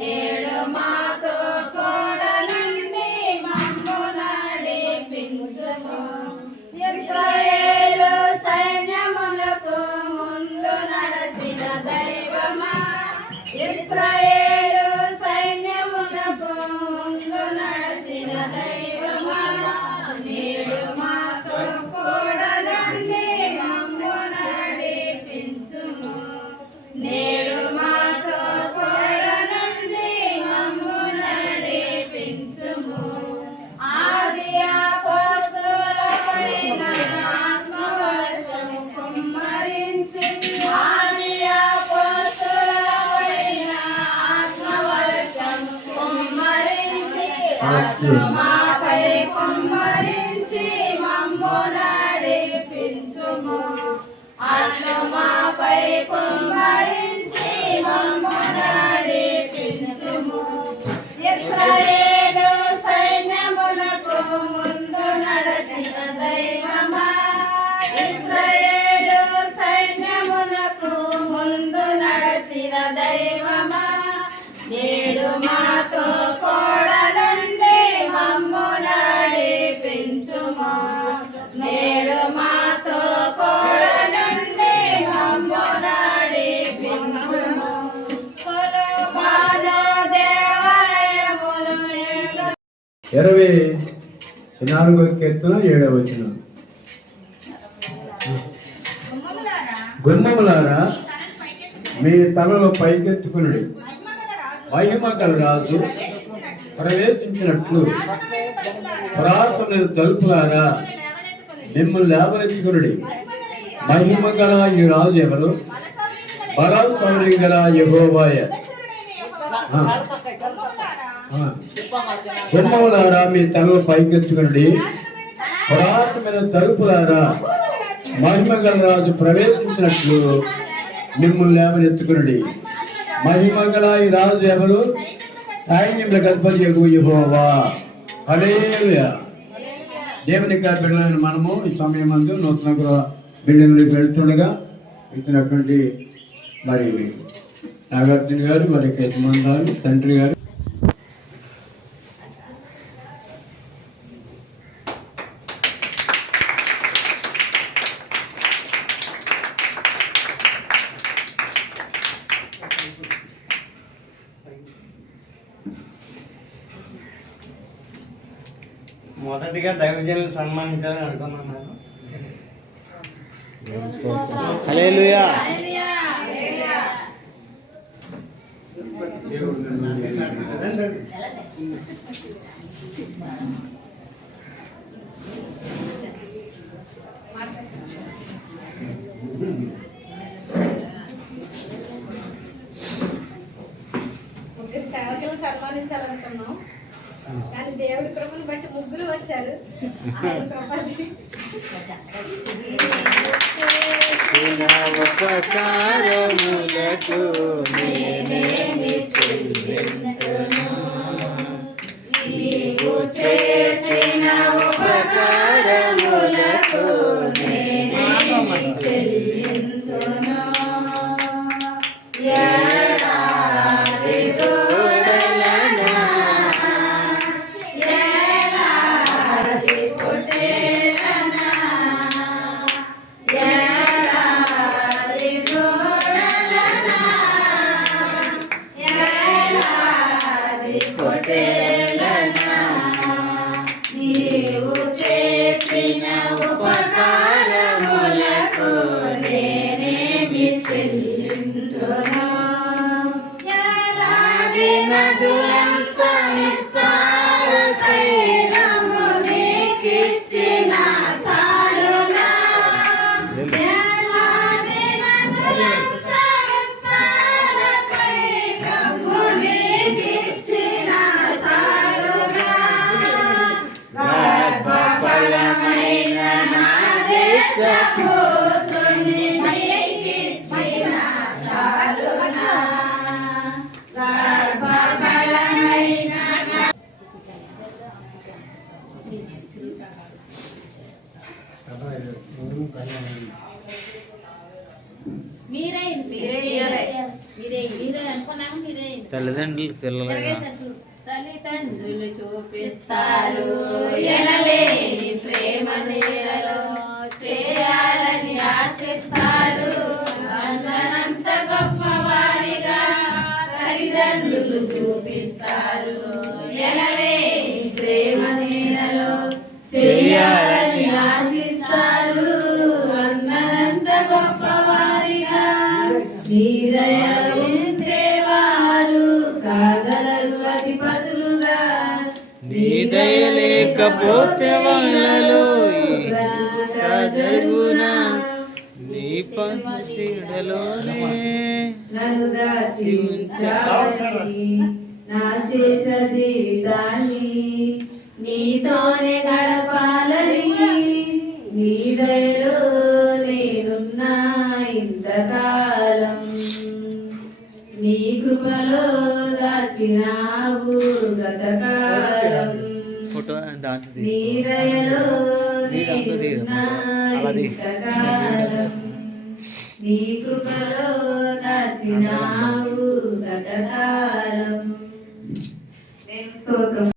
నేడు మాతో తోడనుండి మమ్ము నడిపించుము. ఇశ్రాయేలు సైన్యములకు ముందు నడచిన దైవమా, ఇశ్రాయేలు సైన్యములకు ముందు నడచిన దైవమా, నేడు మాతో కూడనుండి మమ్ము నడిపించుము. నేడు మాతో కూడనుండి మమ్ము నడిపించుము. ఆది అపోస్తలులపైన ఆత్మవర్షము కుమ్మరించి, ఆది అపోస్తలులపైన ఆత్మవర్షము కుమ్మరించి, ఆత్మపై కుమ్మరించి మమ్ము నడిపించుము. ఆత్మపై కుమ్మరించి మమ్ము నడిపించుము. ఇశ్రాయేలు సైన్యములకు ముందు నడచిన దైవమా, ఇశ్రాయేలు సైన్యములకు ముందు నడచిన దైవమా, నేడు మాతో కూడనుండి మమ్ము నడిపించుము. నేడు మాతో కూడనుండి మమ్ము నడిపించుము. సొలొమోను దేవాలయములు 24వ కీర్తన 7వ వచనం. గుమ్మములారా మీ తలలో పైకెత్తుకునుడి, మహిమ గల రాజు ప్రవేశించినట్లు ప్రార్థన తలుపులారా మిమ్మల్ని లేవనెత్తుకునుడి. మహిమ గల ఈ రాజు ఎవరు? బలాలు సౌర్యం గల యెహోవాయే. గుమ్మములారా మీ తలలో పైకెత్తుకునుడి, పురాతనమైన తలుపులారా మహిమ గల రాజు ప్రవేశించినట్లు మిమ్మల్ని లేవనెత్తుకునుడి. మహిమ గల ఈ రాజు ఎవరు? సైన్యముల అధిపతి యెహోవా. హల్లెలూయా. దేవుని బిడ్డలైన మనము ఈ సమయం అందు నూతన గృహ బిల్డింగ్లోకి వెళ్తుండగా ఇచ్చినటువంటి మరి నాగార్జున గారు, మరి యజమానులు, తండ్రి గారు, మొదటిగా దైవజనులు సన్మానించాలని అనుకున్నాను. హల్లెలూయా. ముగ్గురు సేవకులను సన్మానించాలనుకున్నాం, కానీ దేవుడి కృపను బట్టి ముగ్గురు వచ్చారు. ఆయన కృపది. ఉపకారములకు నేనేమి చెల్లింతును, నీవు చేసిన ఉపకారములకు నేనేమి చెల్లింతును. ఏడాది తోడలనా, ఏడాది పొట్టేలనా, ఏడాది తోడలనా, ఏడాది పొట్టేలనా, నీవు చేసిన ఉపకారములకు నేనేమి చెల్లింతును. ఏడాది నదులంత విస్తార తైలము నీకిచ్చిన సాలునా, ఏడాది నదులంత విస్తార తైలము నీకిచ్చిన సాలునా, గర్భఫలమైన నా దేశపుత్రుని నీకిచ్చిన సాలునా, గర్భఫలమైన నా మీరే అనుకున్నాము. తల్లిదండ్రులు పిల్లలుగా తల్లిదండ్రులు చూపిస్తారు ఎనలేని ప్రేమ నీడలో చేయాలని ఆశిస్తారు అందరంత గొప్పవారిగా తల్లిదండ్రులు చూపిస్తారు ఎనలేని ప్రేమ నీడలో చేయాలని ఆశిస్తారు అందరంత గొప్పవారిగా నీ దయ ఉంటే వారు కాగలరు అధిపతులుగా నీ దయ లేకపోతే వాళ్ళలో జరుగునా నీ పంచలోనే నన్ను దాచి ఉంచాలని నా శేష జీవితాన్ని నీతోనే గడపాలని నీ దయలో నేనున్నా ఇంతకాలం నీ కృపలో దాచినావు గతకాలం ఫోటో దాంతో నీ దయలో దాంతో తీరు నేనున్నా అలాది ఇంతకాలం నీ కృపలో దాచినావు గతకాలం స్తోత్రం.